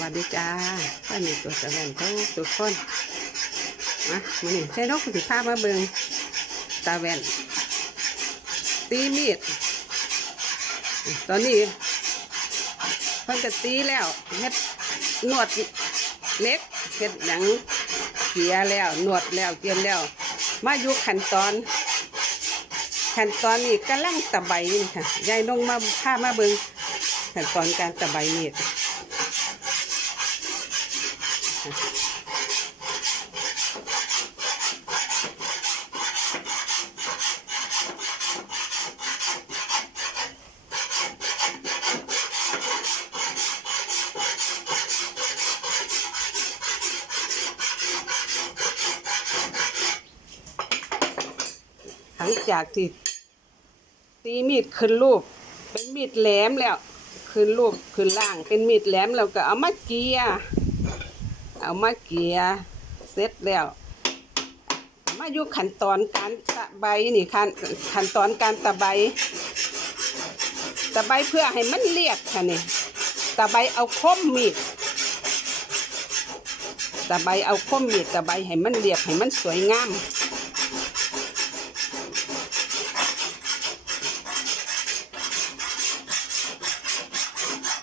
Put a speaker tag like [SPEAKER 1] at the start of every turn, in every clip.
[SPEAKER 1] วัสดีจ้าท่ามีตัวตะแวนทุกทุกคนมามานี่ใช้นกสิพามาเบิงตาแวนตีมีด ตอนนี้เพิ่นก็ตีแล้วเฮ็ดนวดเล็กเฮ็ดหนังเกียแล้วนวดแล้วเกียแล้ว มาอยู่ขั้นตอนขั้นตอนนี้กำลังตะไบนี่ค่ะยายนงมาพามาเบิงขั้นตอนการตะไบมีด ลังจากที่ตีมีดขึ้นรูป เป็นมีดแหลมแล้วขึ้นรูปขึ้นล่าง เป็นมีดแหลมแล้วก็เอามาเกียร์เอามาเกียร์เสร็จแล้วมาอยู่ขั้นตอนการตะไบนี่ขั้นขั้นตอนการตะไบตะไบเพื่อให้มันเรียบค่ะนี่ตะไบเอาคมมีดตะไบเอาคมมีดตะไบให้มันเรียบให้มันสวยงาม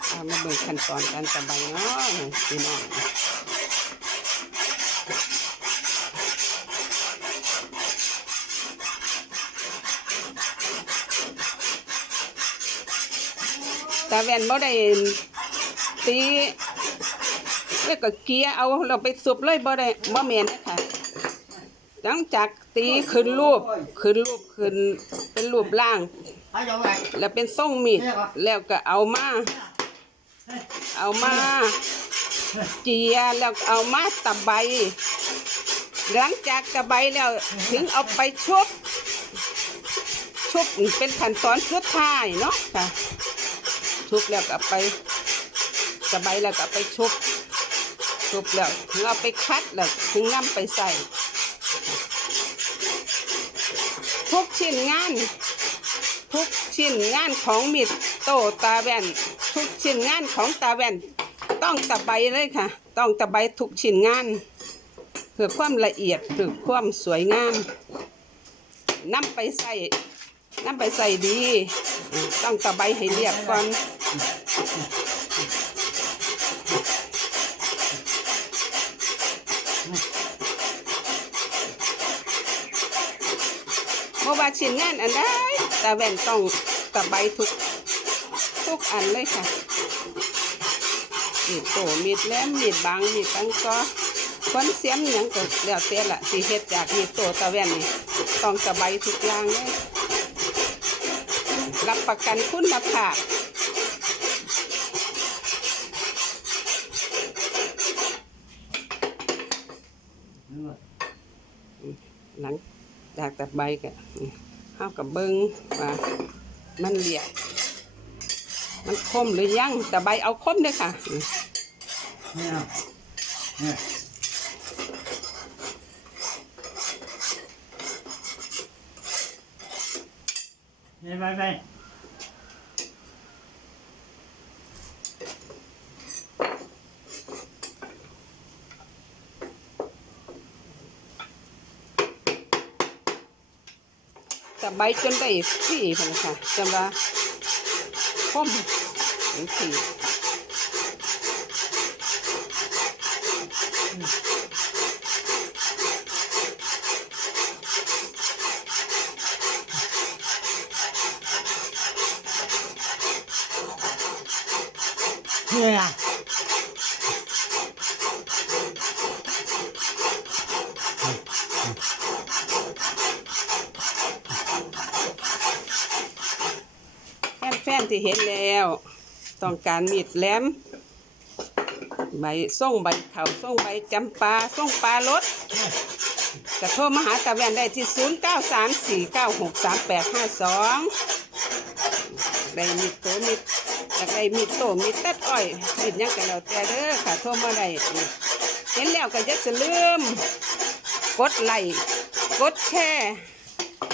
[SPEAKER 1] เอา มาเบิ่งขั้นตอนการตะไบเนาะพี่น้องตาแวนบ่ได้ตีแล้วก็เกียร์เอาเราไปสุบเลยบ่ได้บ่แม่นนะคะหลังจากตีขึ้นรูปขึ้นรูปขึ้นเป็นรูปร่าง แล้วเป็นทรงมีดแล้วก็เอามา เอามาเจียแล้วเอามาตะไบหลังจากตะไบแล้วถึงเอาไปชุบ ชุบเป็นขั้นตอนสุดท้ายเนาะค่ะชุบแล้วก็ไปตะไบแล้วก็ไปชุบชุบแล้วถึงเอาไปคัดแล้วถึงนำไปใส่ทุกชิ้นงานทุกชิ้นงานของมิดโตตาแว่น ทุกชิ้นงานของตาแว่น ต้องตะไบเลยค่ะ ต้องตะไบทุกชิ้นงานเพื่อความละเอียดเพื่อความสวยงามนำไปใส่นำไปใส่ดี ต้องตะไบให้เรียบก่อนเมื่อว่าชิ้นงานอันใดตาแว่นต้องตะไบทุก ทุกอันเลยค่ะมีดโตมีดแหลมมีดบางมีดตั้งก็คนเสียมยังก็แล้วแต่ละสิเฮ็ดจากมีดโตตะแว่นนี่ต้องสบายทุกอย่างเลยรับประกันคุณภาพหลังจากตัดใบก็เข้ากับเบิงว่ามันเรียบ มันคมหรือยังแต่ใบเอาคมเด้อค่ะ
[SPEAKER 2] Nghe nào Nghe Nghe bay bay
[SPEAKER 1] แต่ใบจนได้ที่พนนะค่ะจำว่า คมถึงที่
[SPEAKER 2] Nghe à
[SPEAKER 1] แฟนๆที่เห็นแล้ว ต้องการมีดแหลมใบส่งใบเขาส่งใบจำปาส่งปลารสกระโทรมาหาตาแวนได้ที่ 0 9 3 4 9 6 3 8 5 2 ได้มีดโตมีดอยากได้มีดโตมีดตัดอ้อยมีดยังกันแล้วแต่เด้อค่ะโทรมาได้เห็นแล้วก็จะสลืม กดไลค์กดแชร์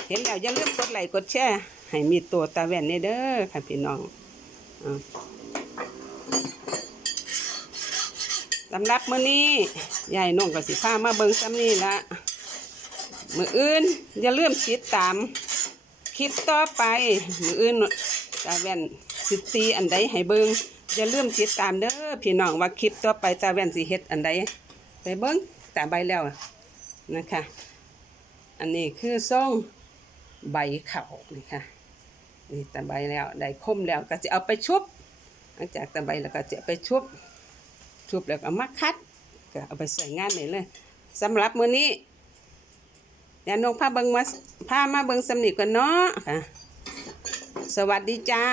[SPEAKER 1] เห็นแล้วอย่าลืมกดไลค์กดแชร์ ให้มีตัวตาแว่นนี่เด้อค่ะพี่น้องสำหรับมื้อนี้ยายน้องก็สิพามาเบิ่งซ้ำนี้ละมื้ออื่นอย่าลืมติดตามคลิปต่อไป มื้ออื่นตาแว่นสิตีอันใดให้เบิ่งอย่าลืมติดตามเด้อพี่น้องว่าคลิปต่อไปตาแว่นสิเฮ็ดอันใดไปเบิ่งตามใบแล้วนะคะ อันนี้คือส่งใบเขานะคะ นี่ตาใบแล้วได้คมแล้วก็จะเอาไปชุบหลังจากตาใบแล้วก็จะไปชุบชุบแล้วก็มาคัดก็เอาไปใส่งานได้เลยสำหรับมื้อนี้ยานงพาเบิงมาผ้ามาเบิงสำนีก่อนเนาะค่ะ สวัสดีจ้า